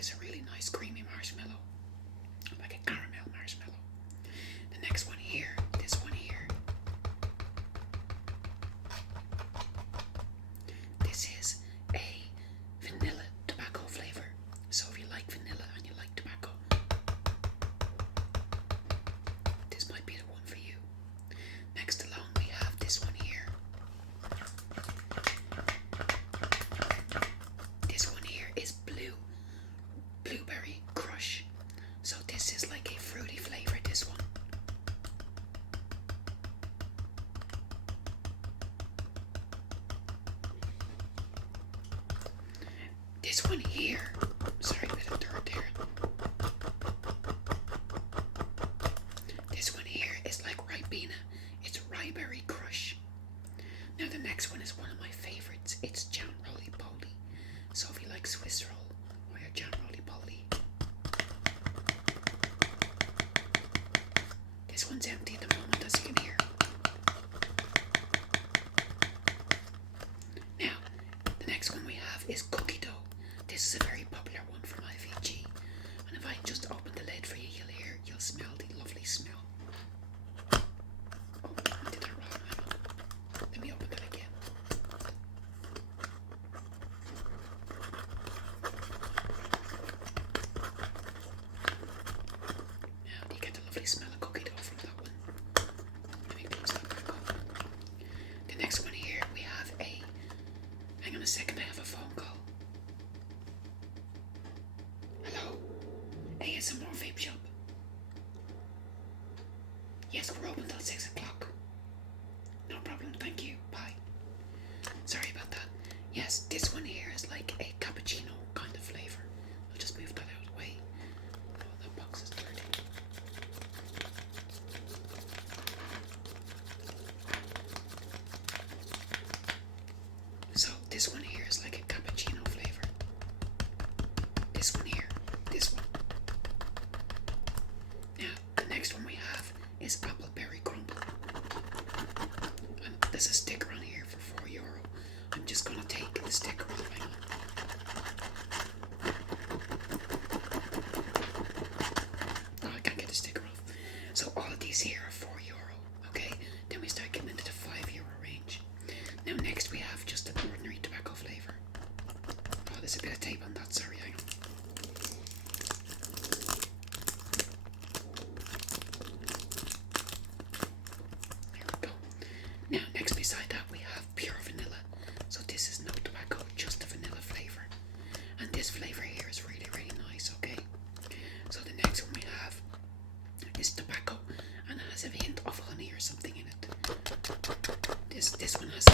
is a really nice creamy marshmallow, like a caramel marshmallow. The next one here, this one here, this is a vanilla tobacco flavor. So if you like vanilla and you like tobacco, this might be the one for you. Next along we have this one here. This one here is blueberry crush. So this is like a fruity flavor, this one. This one here, sorry, a bit of dirt there. This one here is like Ribena. It's Ryeberry Crush. Now the next one is one of my favorites. It's Jam Roly Poly. So if you like Swiss roll or your Jam Roly Poly, this one's empty at the moment, as you can hear. Now the next one we have is Cookie Dough. This is a very popular one from IVG, and if I just open the lid for you, you'll smell the lovely smell. Oh, I did that wrong. Hang on. Let me open that again. Now, do you get the lovely smell of cookie dough from that one? Let me close that back up. The next one here, we have a... Hang on a second, I have a phone call. Hello? ASMR Vape Shop. Yes, we're open till 6 o'clock. No problem, thank you. Bye. Sorry about that. Yes, this one here is like a cappuccino kind of flavor. I'll just move that out of the way. Oh, that box is dirty. So, this one here is like a cappuccino flavor. This one here. This one. Now, the next one we have is Appleberry Crumble. And there's a sticker on here for €4. I'm just going to take the sticker off. Hang on. Oh, I can't get the sticker off. So all of these here are €4. Okay, then we start getting into the €5 range. Now next we have just an ordinary tobacco flavor. Oh, there's a bit of tape on that. Sorry, hang on. Now, next beside that, we have pure vanilla. So this is no tobacco, just a vanilla flavor. And this flavor here is really, really nice, okay? So the next one we have is tobacco, and it has a hint of honey or something in it. This one has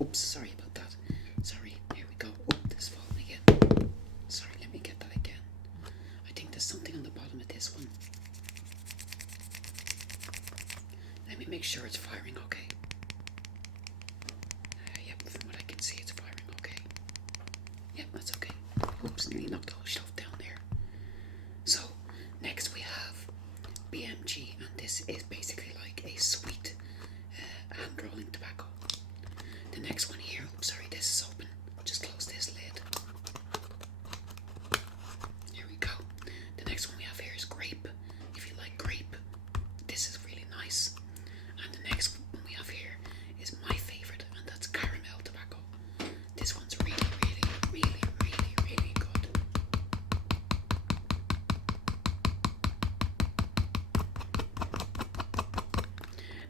oops, sorry about that. Sorry, here we go. Oh, this fallen again. Sorry, let me get that again. I think there's something on the bottom of this one. Let me make sure it's firing okay. Yep, from what I can see, it's firing okay. Yep, that's okay. Oops, nearly knocked the whole shelf down there. So, next we have BMG, and this is basically like a sweet hand rolling tobacco. The next one here, oops, sorry, this is open. Just close this lid. Here we go. The next one we have here is grape. If you like grape, this is really nice. And the next one we have here is my favorite, and that's caramel tobacco. This one's really, really, really, really, really good.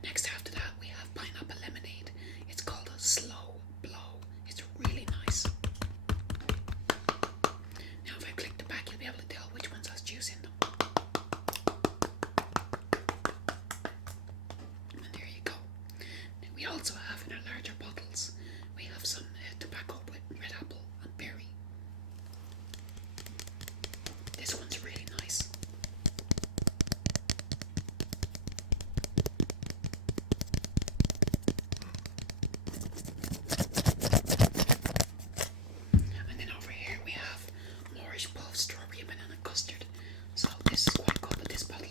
Next after that we have pineapple lemonade. It's called a slow blow. It's really nice. Now if I click the back, you'll be able to tell which ones has juice in them. And there you go. Now we also have in our larger bottles, we have some tobacco with red apple and berry. This one's really nice. And then over here we have Moorish Puff Strawberry and Banana Custard. So this is quite good with this bottle.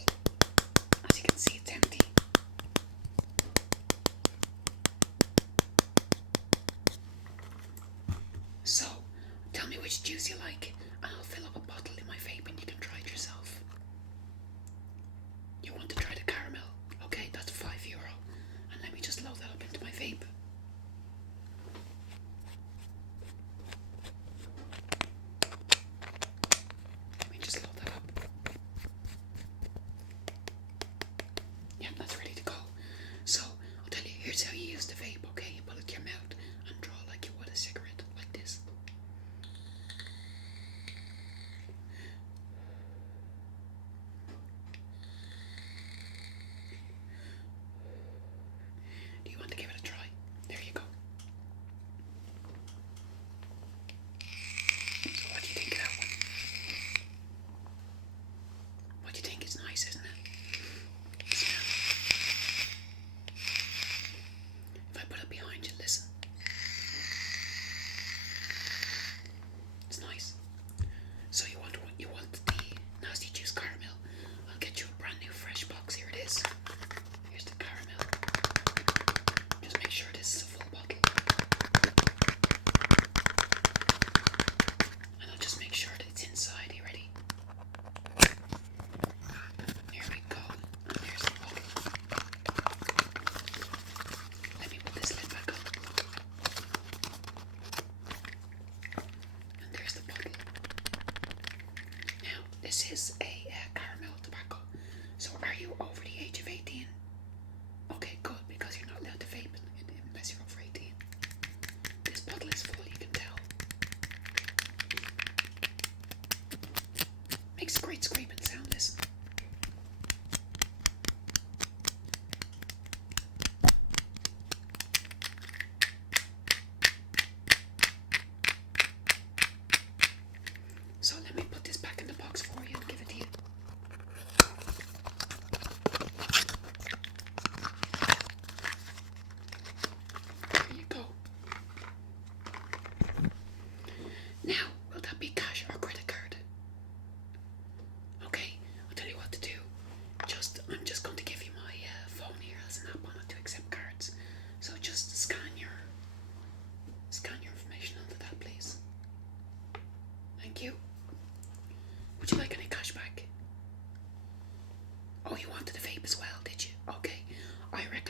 As you can see, it's empty. So, tell me which juice you like, and I'll fill up a bottle in my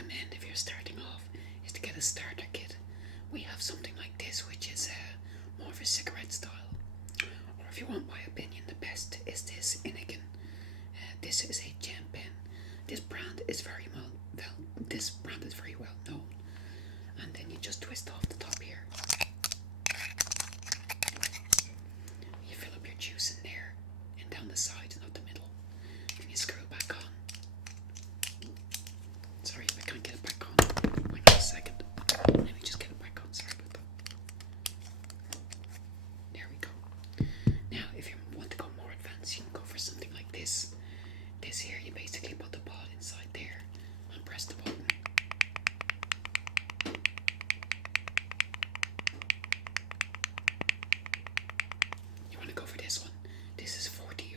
recommend if you're starting off is to get a starter kit. We have something like this, which is more of a cigarette style. Or if you want my opinion, the best is this Innigan. This is a gem pen. This brand is very well known. And then you just twist off the top here. You fill up your juice in there and down the sides, not the middle. And you screw it back on. Sorry, I can't get it back on. Hang on a second. Let me just get it back on. Sorry about that. There we go. Now, if you want to go more advanced, you can go for something like this. This here, you basically put the ball inside there and press the button. You want to go for this one. This is €40,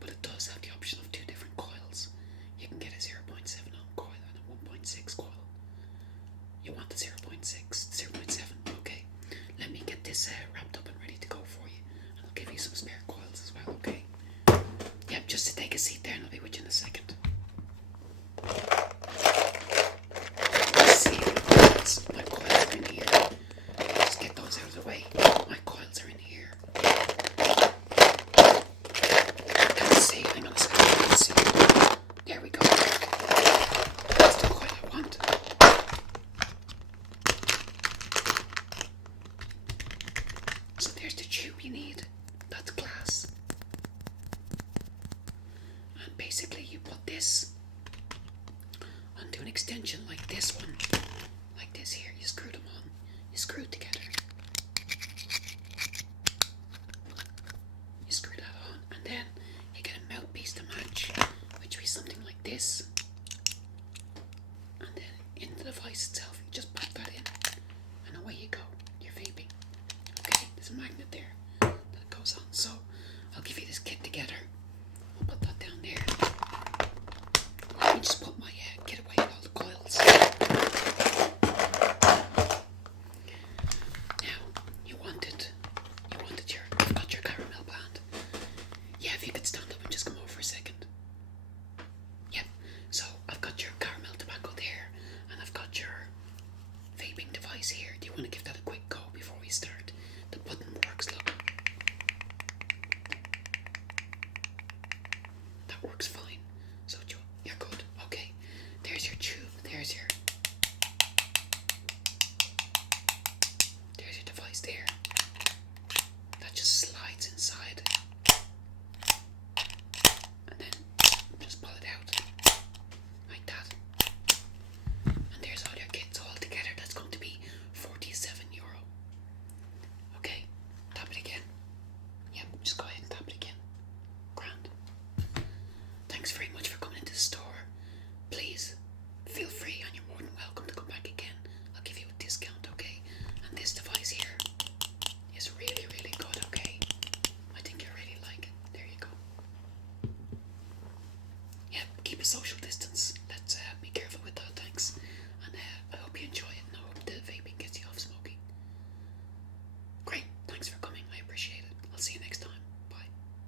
but it does have the option of 2 different coils. You can get a 0.7 ohm coil and a 1.6 coil. You want the 0.7. Okay. Let me get this wrapped up and ready to go for you. And I'll give you some spare coils as well, okay? Yep, just to take a seat there and I'll be with you in a second. Let's see, my coils are in here. Let's get those out of the way. My coils are in here. I can't see. Hang on a second. I can't see. There we go. That's the coil I want. So there's the tube you need. That's glass. And basically you put this onto an extension like this one. Like this here. You screw them on. You screw it together. You screw that on. And then you get a mouthpiece to match, which will be something like this. And then in the device itself, you just pop that in. And away you go. You're vaping. Okay, there's a magnet there that goes on. So I'll give you this kit together. I'll put that down there. Let me just put my kit away with all the coils. Now, I've got your caramel band. Yeah, if you could stand up and just come over for a second. Yep, so I've got your caramel tobacco there, and I've got your vaping device here. Do you want to give that a quick go before we start? The button works, look. That works fine. So you're good. Okay. There's your tube. There's your device there. That just slides inside. And then just pull it out. Like that. And there's all your kits all together. That's going to be €47. Okay. Tap it again. Yep, just go ahead and tap it again. Grand. Thanks very much for coming into the store. Please, feel free and you're more than welcome to come back again. I'll give you a discount, okay? And this device here is really, really good, okay? I think you'll really like it. There you go. Yep, keep a social distance.